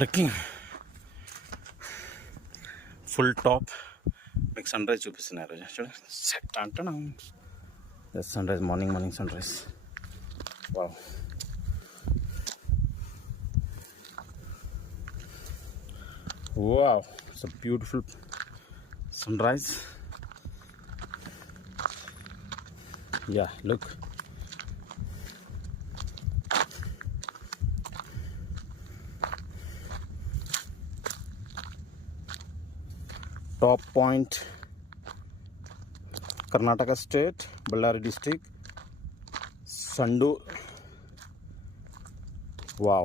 Trekking full top. మీకు sun rise చూపిస్తున్నాయి రోజు చూడండి. సెట్ అంటున్నా sun rise, morning sun rise. Wow, wow, it's a beautiful sunrise. Yeah, look. Top point, Karnataka state, Ballari district, Sandur. Wow.